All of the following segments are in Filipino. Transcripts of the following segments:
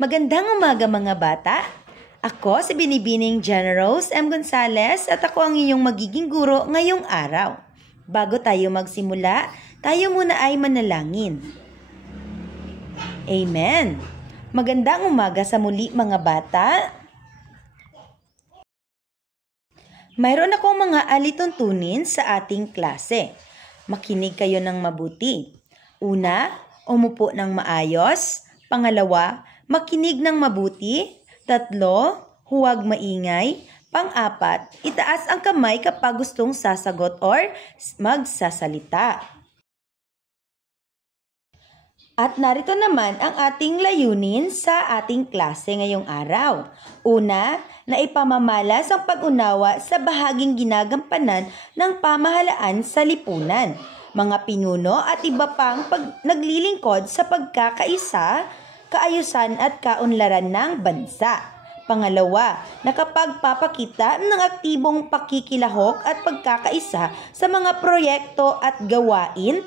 Magandang umaga mga bata! Ako si Binibining Generose M. Gonzales at ako ang inyong magiging guro ngayong araw. Bago tayo magsimula, tayo muna ay manalangin. Amen! Magandang umaga sa muli mga bata! Mayroon akong mga alituntunin sa ating klase. Makinig kayo ng mabuti. Una, umupo ng maayos. Pangalawa, makinig ng mabuti. Tatlo, huwag maingay. Pang-apat, itaas ang kamay kapag gustong sasagot or magsasalita. At narito naman ang ating layunin sa ating klase ngayong araw. Una, na ipamamalas ang pag-unawa sa bahaging ginagampanan ng pamahalaan sa lipunan, mga pinuno at iba pang naglilingkod sa pagkakaisa, kaayusan at kaunlaran ng bansa. Pangalawa, nakapagpapakita ng aktibong pakikilahok at pagkakaisa sa mga proyekto at gawain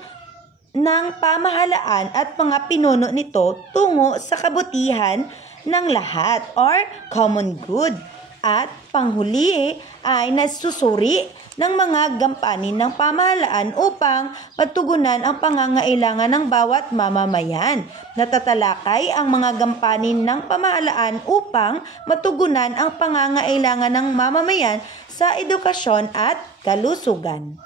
ng pamahalaan at mga pinuno nito tungo sa kabutihan ng lahat or common good. At panghuli ay nasusuri ng mga gampanin ng pamahalaan upang matugunan ang pangangailangan ng bawat mamamayan. Natatalakay ang mga gampanin ng pamahalaan upang matugunan ang pangangailangan ng mamamayan sa edukasyon at kalusugan.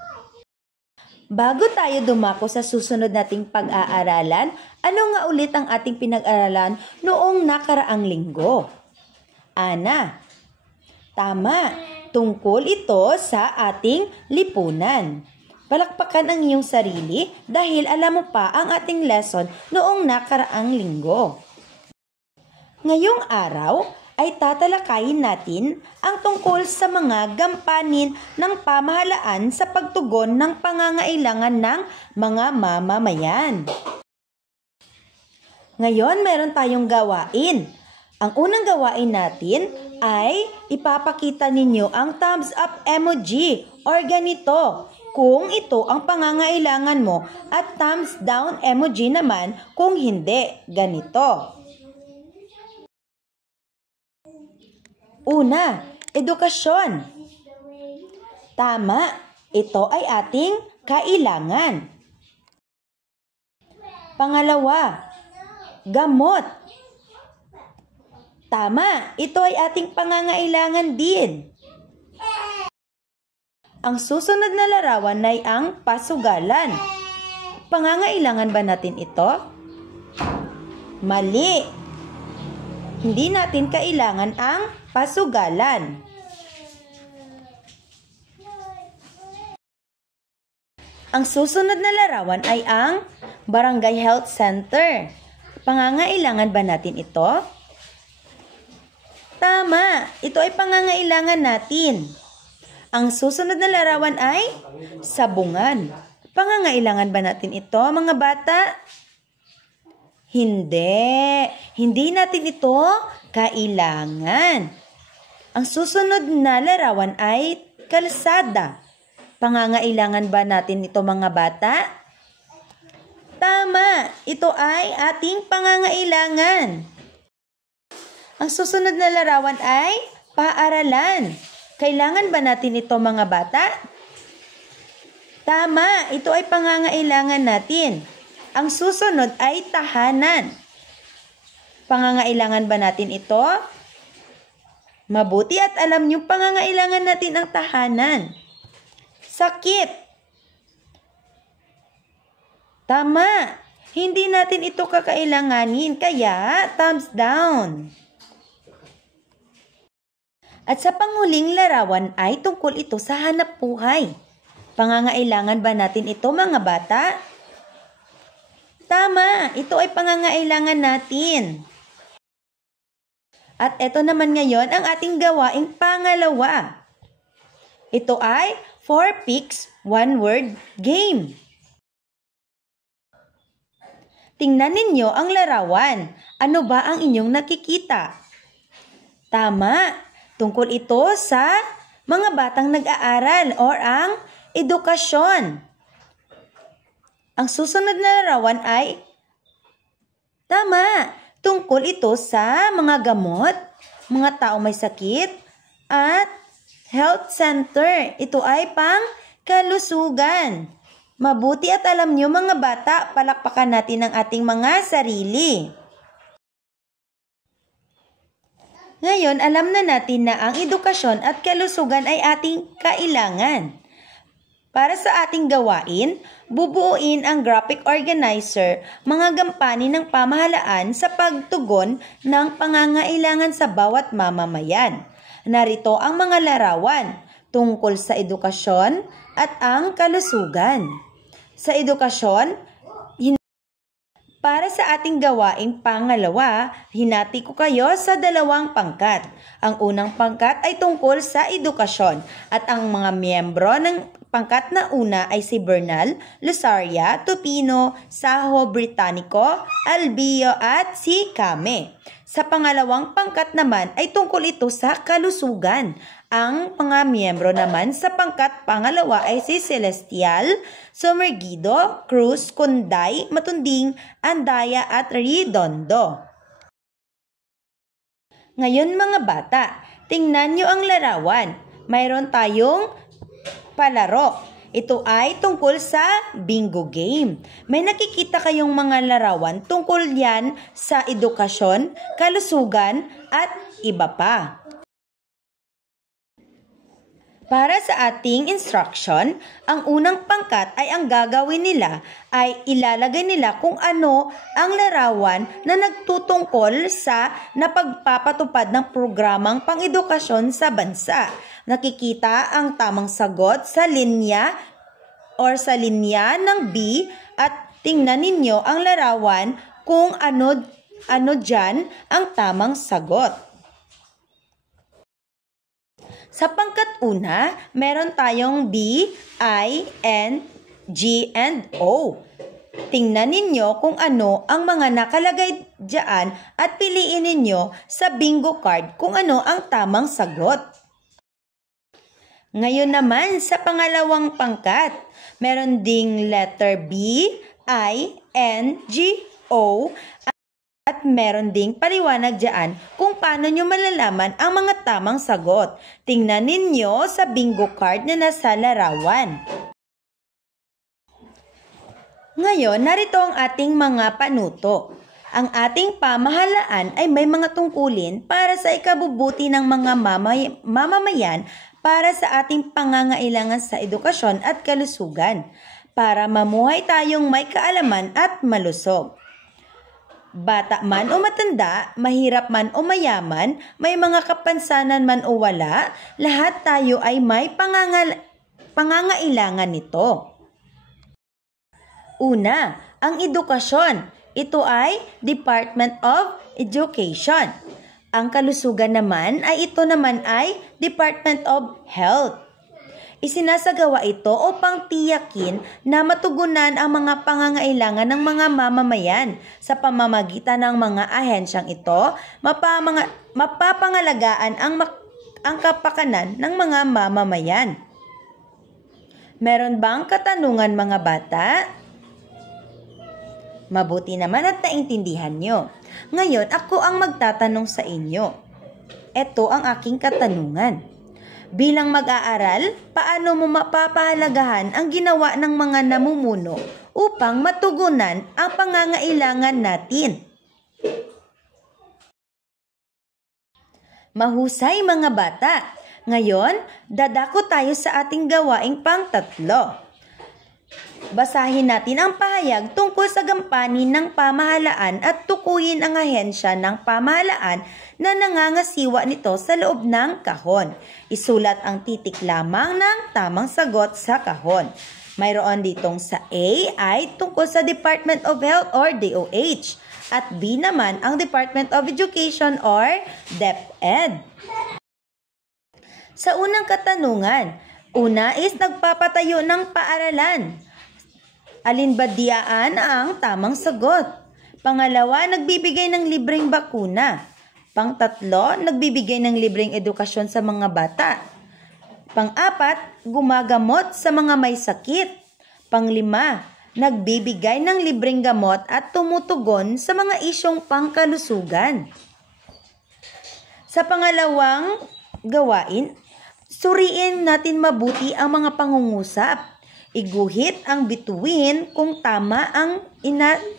Bago tayo dumako sa susunod nating pag-aaralan, ano nga ulit ang ating pinag-aralan noong nakaraang linggo? Ana, tama, tungkol ito sa ating lipunan. Palakpakan ang iyong sarili dahil alam mo pa ang ating lesson noong nakaraang linggo. Ngayong araw ay tatalakayin natin ang tungkol sa mga gampanin ng pamahalaan sa pagtugon ng pangangailangan ng mga mamamayan. Ngayon, meron tayong gawain. Ang unang gawain natin ay ipapakita ninyo ang thumbs up emoji or ganito kung ito ang pangangailangan mo at thumbs down emoji naman kung hindi, ganito. Una, edukasyon. Tama, ito ay ating kailangan. Pangalawa, gamot. Tama, ito ay ating pangangailangan din. Ang susunod na larawan ay ang pasugalan. Pangangailangan ba natin ito? Mali. Hindi natin kailangan ang pasugalan. Ang susunod na larawan ay ang Barangay Health Center. Pangangailangan ba natin ito? Tama, ito ay pangangailangan natin. Ang susunod na larawan ay sabungan. Pangangailangan ba natin ito, mga bata? Hindi natin ito kailangan. Ang susunod na larawan ay kalsada. Pangangailangan ba natin ito, mga bata? Tama, ito ay ating pangangailangan. Ang susunod na larawan ay paaralan. Kailangan ba natin ito, mga bata? Tama, ito ay pangangailangan natin. Ang susunod ay tahanan. Pangangailangan ba natin ito? Mabuti at alam niyo pangangailangan natin ang tahanan. Sakit. Tama, hindi natin ito kakailanganin, kaya thumbs down. At sa panghuling larawan ay tungkol ito sa hanap buhay. Pangangailangan ba natin ito, mga bata? Tama, ito ay pangangailangan natin. At ito naman ngayon ang ating gawaing pangalawa. Ito ay 4 pics, 1 word game. Tingnan ninyo ang larawan. Ano ba ang inyong nakikita? Tama, tungkol ito sa mga batang nag-aaral or ang edukasyon. Ang susunod na larawan ay, tama, tungkol tungkol ito sa mga gamot, mga taong may sakit, at health center. Ito ay pang kalusugan. Mabuti at alam nyo mga bata, palakpakan natin ang ating mga sarili. Ngayon, alam na natin na ang edukasyon at kalusugan ay ating kailangan. Para sa ating gawain, bubuuin ang graphic organizer mga gampanin ng pamahalaan sa pagtugon ng pangangailangan sa bawat mamamayan. Narito ang mga larawan tungkol sa edukasyon at ang kalusugan. Sa edukasyon, para sa ating gawaing pangalawa, hinati ko kayo sa dalawang pangkat. Ang unang pangkat ay tungkol sa edukasyon at ang mga miyembro ng pangkat na una ay si Bernal, Lusaria, Tupino, Saho, Britannico, Albio at si Kame. Sa pangalawang pangkat naman ay tungkol ito sa kalusugan. Ang mga miyembro naman sa pangkat pangalawa ay si Celestial, Somergido, Cruz, Kunday, Matunding, Andaya at Redondo. Ngayon mga bata, tingnan nyo ang larawan. Mayroon tayong palaro. Ito ay tungkol sa bingo game. May nakikita kayong mga larawan tungkol yan sa edukasyon, kalusugan at iba pa. Para sa ating instruction, ang unang pangkat ay ang gagawin nila ay ilalagay nila kung ano ang larawan na nagtutungkol sa napagpapatupad ng programang pang-edukasyon sa bansa. Nakikita ang tamang sagot sa linya sa linya ng B at tingnan ninyo ang larawan kung ano dyan ang tamang sagot. Sa pangkat una, meron tayong B, I, N, G, and O. Tingnan ninyo kung ano ang mga nakalagay dyan at piliin ninyo sa bingo card kung ano ang tamang sagot. Ngayon naman sa pangalawang pangkat, meron ding letter B, I, N, G, O, at meron ding paliwanag dyan kung paano nyo malalaman ang mga tamang sagot. Tingnan ninyo sa bingo card na nasa larawan. Ngayon, narito ang ating mga panuto. Ang ating pamahalaan ay may mga tungkulin para sa ikabubuti ng mga mamamayan para sa ating pangangailangan sa edukasyon at kalusugan, para mamuhay tayong may kaalaman at malusog. Bata man o matanda, mahirap man o mayaman, may mga kapansanan man o wala, lahat tayo ay may pangangailangan nito. Una, ang edukasyon. Ito ay Department of Education. Ang kalusugan naman ay Department of Health. Isinasagawa ito upang tiyakin na matugunan ang mga pangangailangan ng mga mamamayan. Sa pamamagitan ng mga ahensyang ito, mapapangalagaan ang kapakanan ng mga mamamayan. Meron bang katanungan mga bata? Mabuti naman at naintindihan nyo. Ngayon, ako ang magtatanong sa inyo. Ito ang aking katanungan. Bilang mag-aaral, paano mo mapapahalagahan ang ginawa ng mga namumuno upang matugunan ang pangangailangan natin? Mahusay mga bata! Ngayon, dadako tayo sa ating gawaing pang-tatlo. Basahin natin ang pahayag tungkol sa gampanin ng pamahalaan at tukuyin ang ahensya ng pamahalaan na nangangasiwa nito sa loob ng kahon. Isulat ang titik lamang ng tamang sagot sa kahon. Mayroon ditong sa A ay tungkol sa Department of Health or DOH at B naman ang Department of Education or DepEd. Sa unang katanungan, una is nagpapatayo ng paaralan. Alin ba diyaan ang tamang sagot? Pangalawa, nagbibigay ng libreng bakuna. Pangtatlo, nagbibigay ng libreng edukasyon sa mga bata. Pang-apat, gumagamot sa mga may sakit. Panglima, nagbibigay ng libreng gamot at tumutugon sa mga isyong pangkalusugan. Sa pangalawang gawain, suriin natin mabuti ang mga pangungusap. Iguhit ang bituin kung tama ang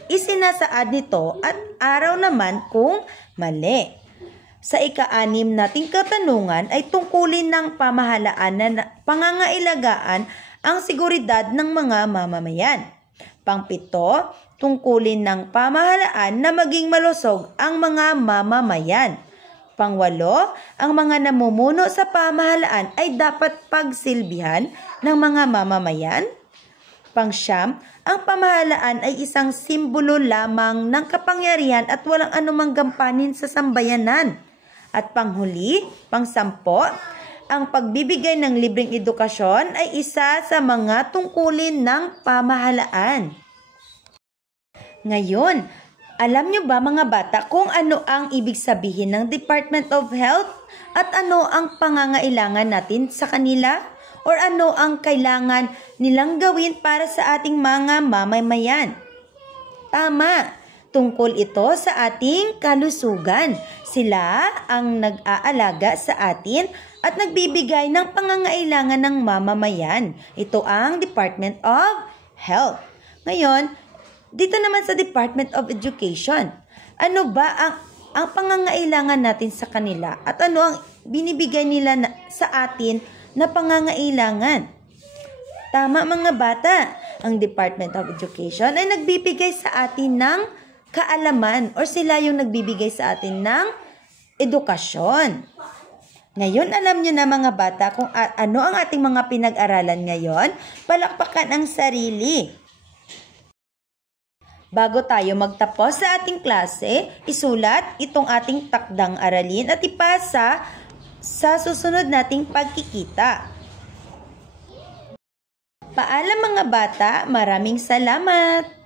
isinasaad nito at araw naman kung mali. Sa ika-6 nating katanungan ay tungkulin ng pamahalaan na pangangailagaan ang seguridad ng mga mamamayan. Pang-7, tungkulin ng pamahalaan na maging malusog ang mga mamamayan. Pang-8, ang mga namumuno sa pamahalaan ay dapat pagsilbihan ng mga mamamayan. Pang-9, ang pamahalaan ay isang simbolo lamang ng kapangyarihan at walang anumang gampanin sa sambayanan. At panghuli, pang-10, ang pagbibigay ng libreng edukasyon ay isa sa mga tungkulin ng pamahalaan. Ngayon, alam nyo ba mga bata kung ano ang ibig sabihin ng Department of Health at ano ang pangangailangan natin sa kanila? Or ano ang kailangan nilang gawin para sa ating mga mamamayan? Tama! Tungkol ito sa ating kalusugan. Sila ang nag-aalaga sa atin at nagbibigay ng pangangailangan ng mamamayan. Ito ang Department of Health. Ngayon, dito naman sa Department of Education, ano ba ang pangangailangan natin sa kanila at ano ang binibigay nila sa atin na pangangailangan? Tama mga bata, ang Department of Education ay nagbibigay sa atin ng kaalaman or sila yung nagbibigay sa atin ng edukasyon. Ngayon, alam nyo na mga bata kung ano ang ating mga pinag-aralan ngayon. Palakpakan ang sarili. Bago tayo magtapos sa ating klase, isulat itong ating takdang aralin at ipasa sa susunod nating pagkikita. Paalam mga bata, maraming salamat!